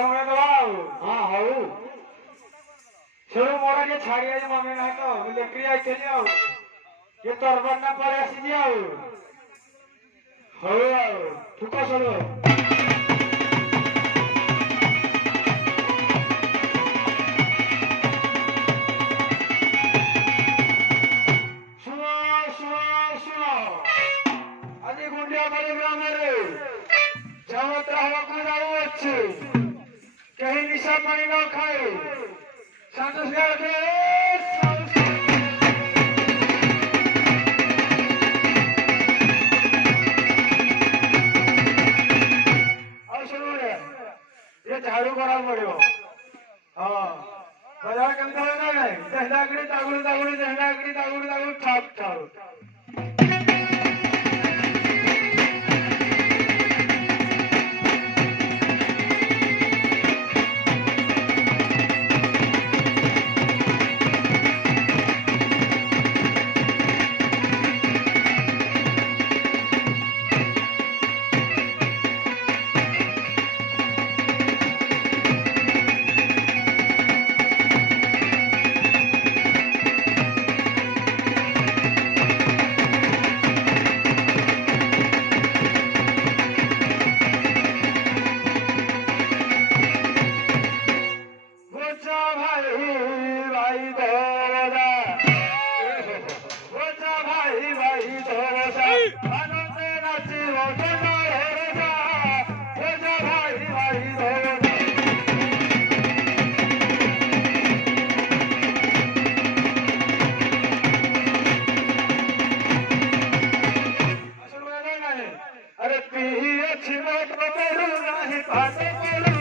हमने दबाओ हाँ हाउ छोड़ो मोरा के छाड़ी आज मम्मी ना तो मुझे क्रिया चली आओ ये तो अरबन ना पड़े ऐसी जाओ हो आओ ठुका छोड़ो सुनो सुनो सुनो आज गुंडिया बड़े ग्राम रे जावत रहो को जाओ अच्छे कहीं निशा पानी ना खाए शांत से रखे ये झाड़ू करा पड़ो हाँ बाजार केमता है ना दहडागड़ी तागुड़ी तागुड़ी दहडागड़ी तागुड़ी तागुड़ी ठाक ठाक अरे पी अच्छी बात बोलू नहीं पाते बोलू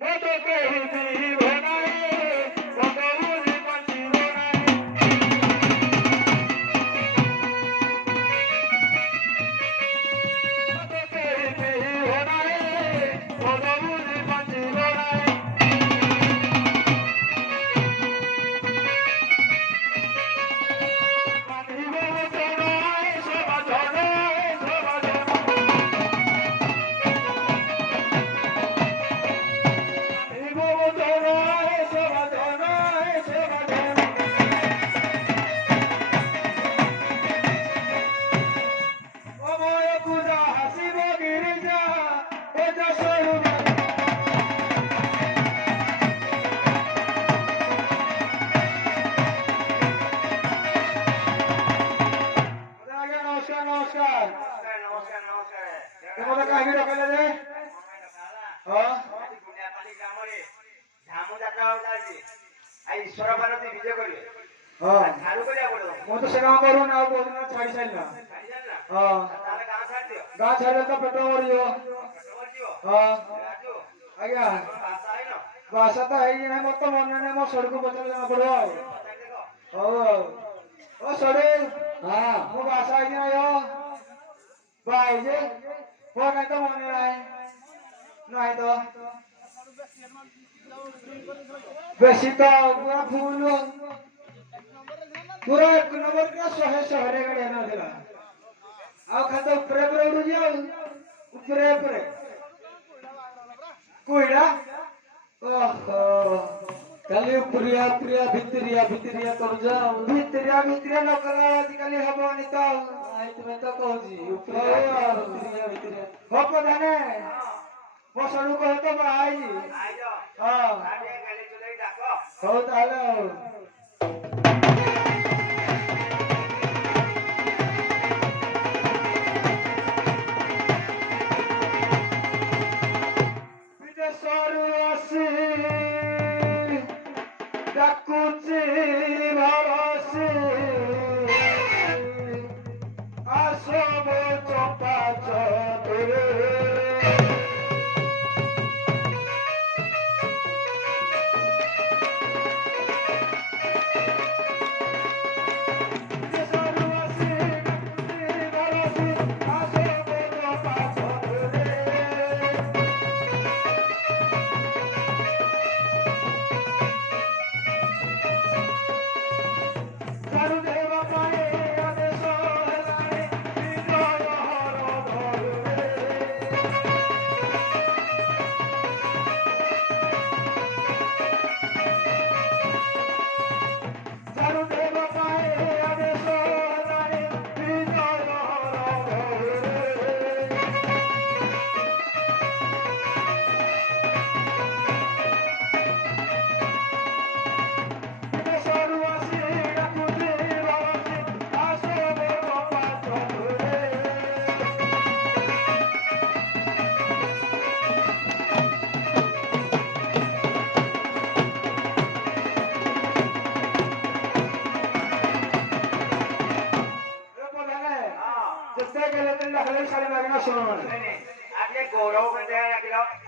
वो तो कहीं भी होना है वो तो मुझे पंछी होना है वो तो कहीं भी होना है वो तो मुझे पंछी होना है पानी वो सोना है सोना सोना है सोना सोना पानी वो सोना है सोना सोना है सोना सोना ओ मोय पूजा हसीबो गिरिजा ओ जसोरु आगे नमस्कार नमस्कार तुम्हारा काहे रखले रे हां हां ମୁଁ ତ ସେବା କରୁନି ଆଉ ବହୁତ ଦିନ ଛାଡ଼ି ସାରିଲା ହଁ ଗାଁ ଛାଡ଼ିଲେ ତ ପେଟ ମରିଯିବ ହଁ ଆଜ୍ଞା ଭାଷା ତ ହେଇକି ନାହିଁ ମୋର ତ ମନେ ନାହିଁ ମୋ ସଡ଼କୁ ପଚାରିଲେ ଜଣା ପଡ଼ିବ ଆଉ ହଉ ଆଉ ଓ ସଡ଼େ ହଁ ମୋ ଭାଷା ହେଇକି ନାହିଁ ହୋ ଭାଇ ଯେ ମୋ କାହିଁ ତ ମନେ ନାହିଁ ତ ବେଶୀ ତ ପୁରା ଫୁଲ पूरा एक नंबर का शहरे गाड़ी आना दिला आओ खाता ऊपर उड़ी जाओ ऊपर कोईड़ा ओहो खाली ऊपरिया भितरिया कर जाओ भितरिया न कला आजकल हबनी तो आई तुम तो कहजी भितरिया हो पधाने वो सडू कह तो भाई हां हो ताले Sarvasi Dakuchi Bhavasi Asomo Chopa Chodure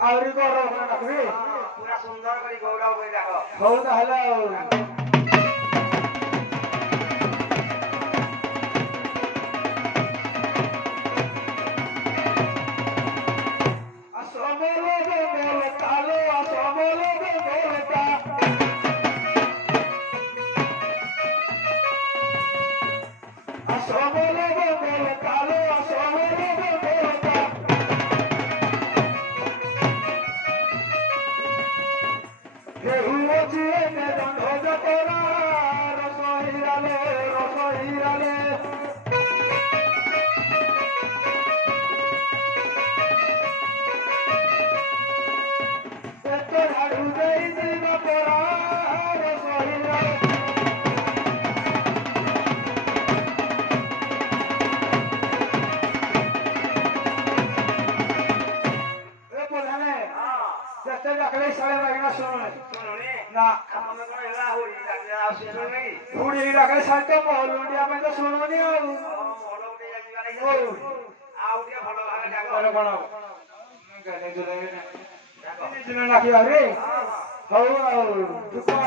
और गौरव रखबी पूरा सुंदर करी गौरव करी राखो हो ताहले उड़ी लगे साथ मोहल उड़िया में तो सुनो नहीं आओ मोहल उड़िया जीवा नहीं आओ आओ क्या फलो भागा जागो फलो फलो गले जुले ଦିନ ଡାକିବା ରେ ହଉ ଆଉ ତୁ କହ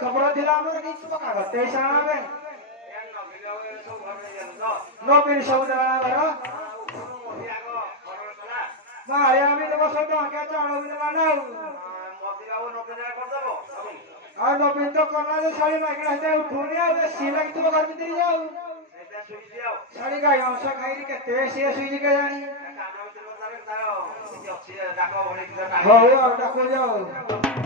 खबर दिला आम्हाला की तू का करते सांगा नो पिन सब देना करो मारे आम्ही तो बसो तो क्या चाणो भी देना ना मोतीबाबू नो पिन कर दबो और नो पिन तो करना तो साड़ी माइक रहते उठूनी आ सीला की तो घर भीतर जाओ एटा सुई दियो साड़ी का अंश खाई के ते से सुई के जानी कानो भीतर तारो किछि अछि डाको भली भीतर हो डाको जाओ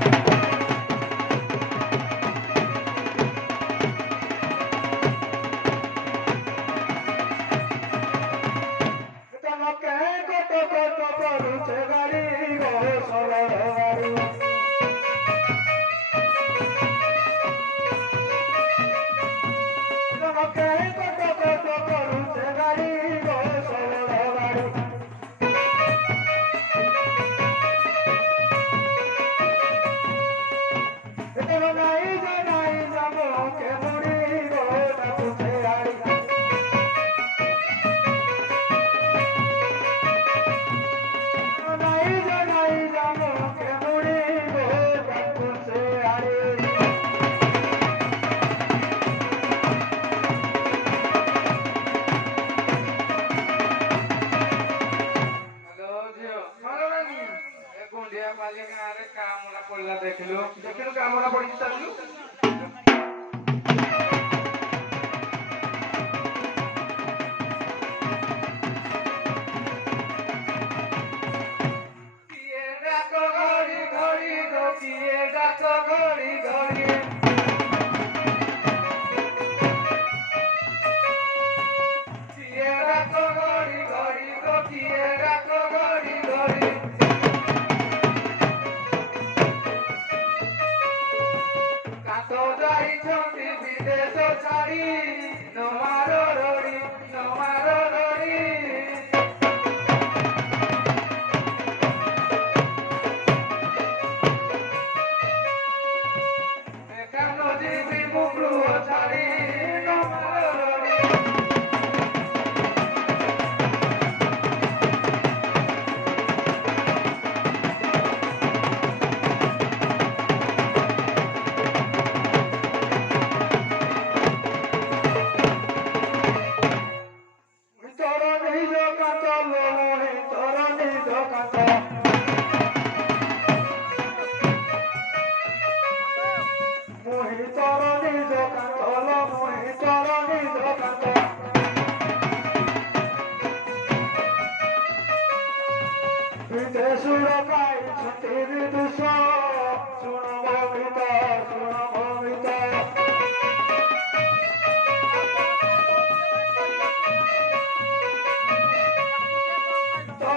देखिलु कामना पड़ी चालू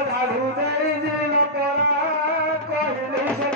झाड़ू दे दिल परा कहले से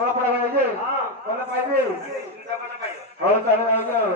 ତଳ ପଡା ଭାଇ ଯେ କଲେ ପାଇବେ ହଉ ତାହେଲେ ଆଉ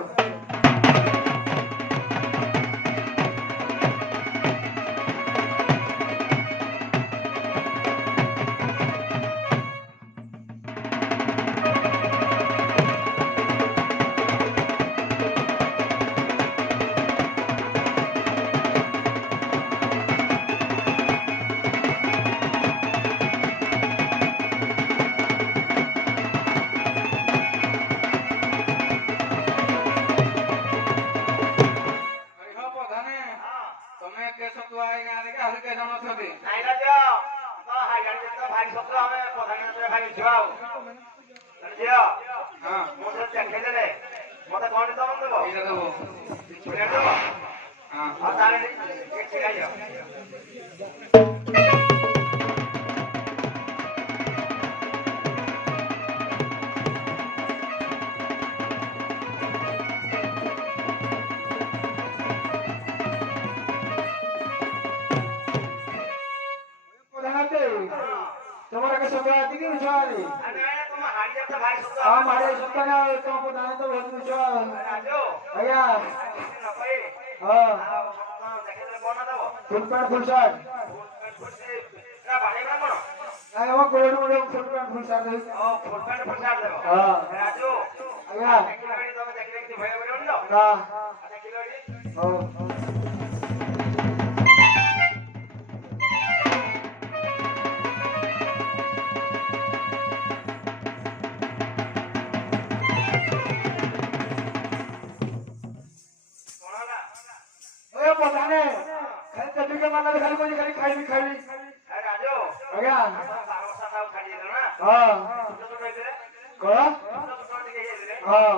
तुम्हारा के सब आती की विचारी अरे आया तुम हाड़ी जब भाई सुन हां मारे सुनता ना तुम को ना तो बहुत विचार राजू भैया हां देखे तो कौन ना फुल पैंट फुल शर्ट ना भाई ना कोन आया वो कोड मोड फुल पैंट फुल शर्ट दे ओ फुल पैंट फुल शर्ट दे हां राजू भैया तुम देख रहे भैया बोले उन लो हां देखिलो हां पताने खाली तभी के माना खाली मुझे खाली खाई अरे राजू भैया 12 वर्ष था खाली ना हां तो कहते को हां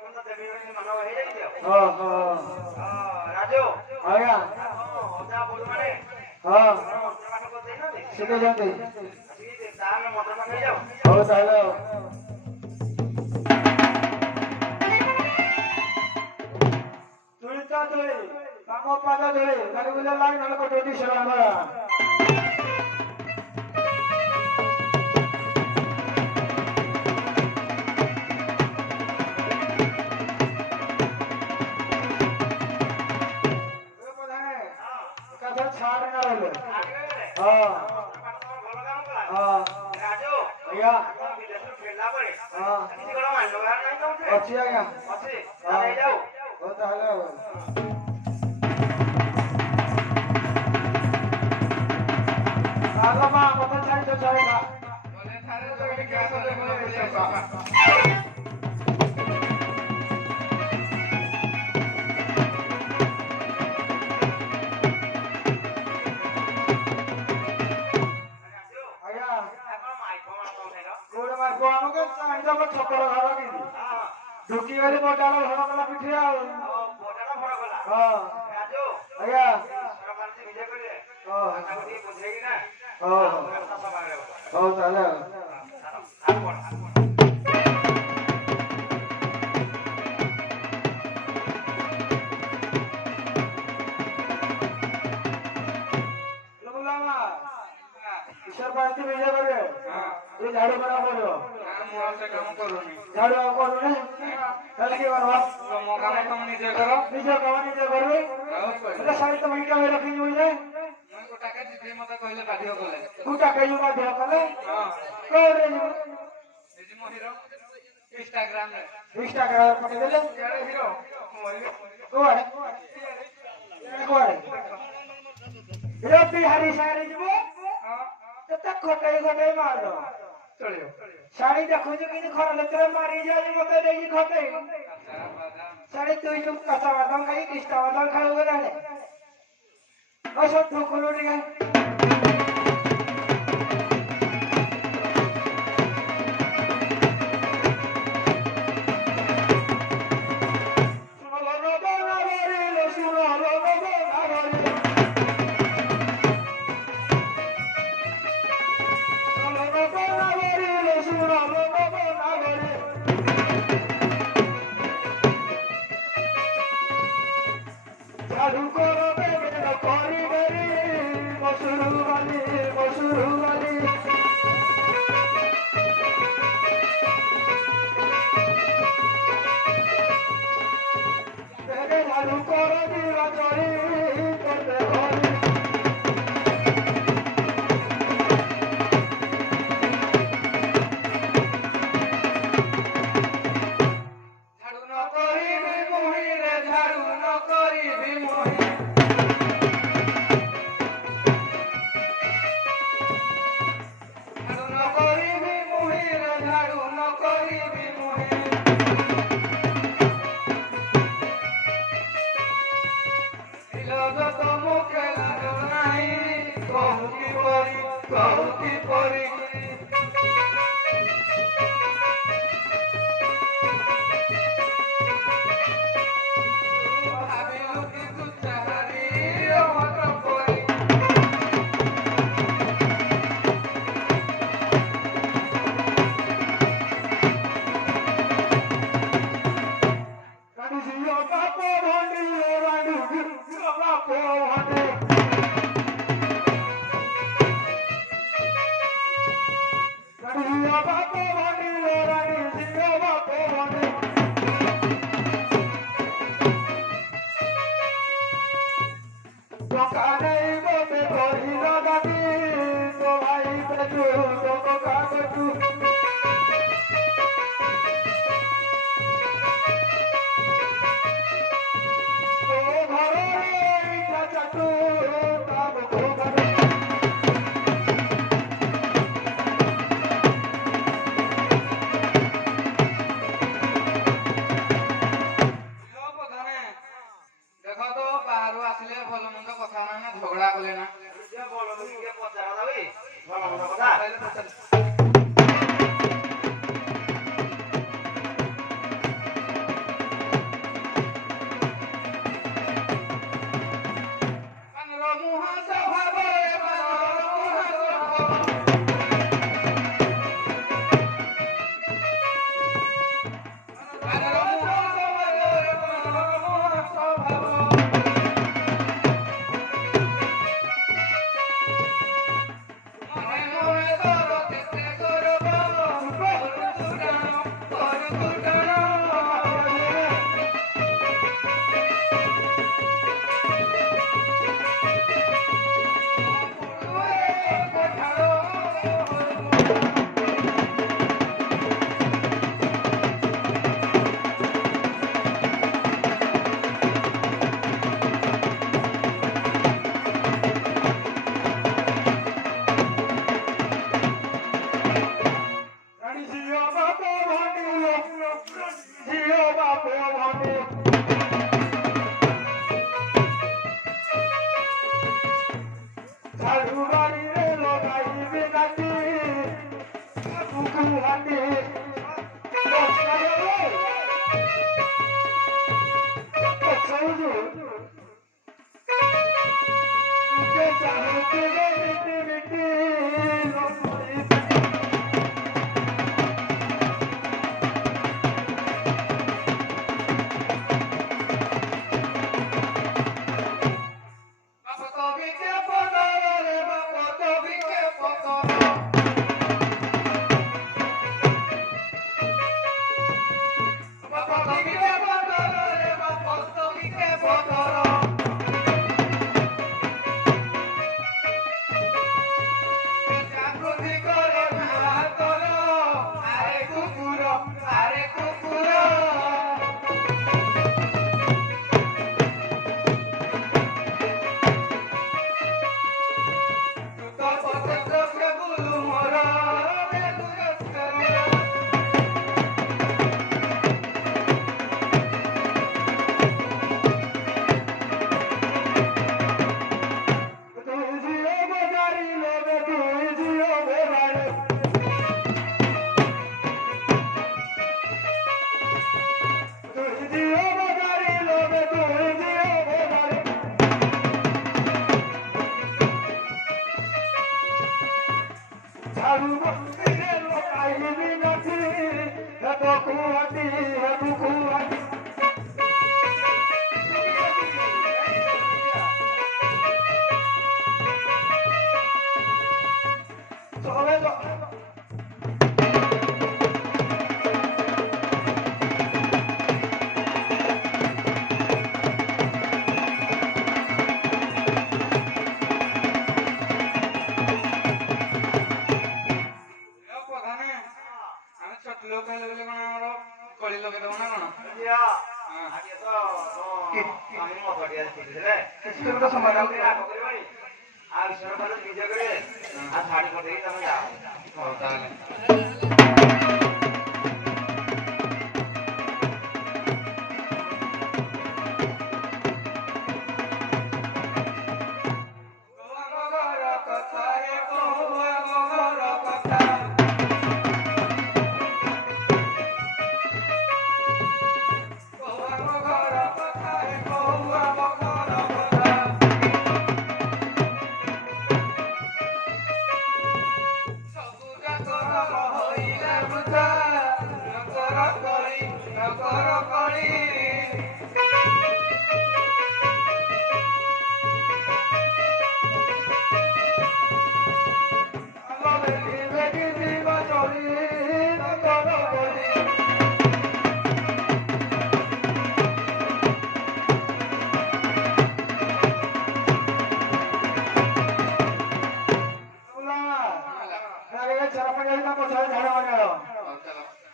कोन देवी मानो हे जाई हां हां राजू भैया ओजा बोल माने हां मंत्र पाठ को देना दे सीधे जाते सीधे ताल मंत्र पाठ जाओ हो तालो तुलता तुले कामो पादा धोले गाड़ी गुजर लाग नल को टोटी सेवा हमारा ओ प्रधान का सब छाड़ ना रहले हां हां राजू भैया विदेश में खेलना पड़े हां किसी को मान लो यार नहीं तो अच्छी आया अच्छी ले जाओ हो ताले आलो मां मोटर साइकिल तो चलेगा बोले थारे तो क्या बोले बोले आया अपन माइक को हेलो गोड़ मार को हमके चांदा को छपर घर की हां ढुकी वाली मोटाला भड़ा वाला पिठिया मोटाला भड़ा वाला हां राजू आया सरकार से विजय कर ले हां आता को बुझेगी ना हां ताले ईश्वर पार्टी विजय करे ये झाड़ू बना पड़ो मोर से काम करूनी झाड़ू करूनी कल के करवा मो काम तुम निजे करो मतलब सारी तो महीना में रखी हुई है मैं को टाका दे मत कहले बाधियो कले तू टाका यू बाधियो कले हां करे जी मो हीरो इंस्टाग्राम पके देले यार हीरो कोड़े हीरो बिहारी सारी जीवो हां तो खटाई मार दो चलियो साड़ी देखो जो कि घर लेते मारी जाए मते देई खटाई साड़ी तू जो कसा बादाम खाई किस्ता बादाम खाओगे ना और सब तो खोलो नहीं झाड़ू को जियो बापो भानी जियो बापो भानी झाड़ू बाड़ी रे लगाई बिनाती कुकु हाथी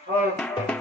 Oh.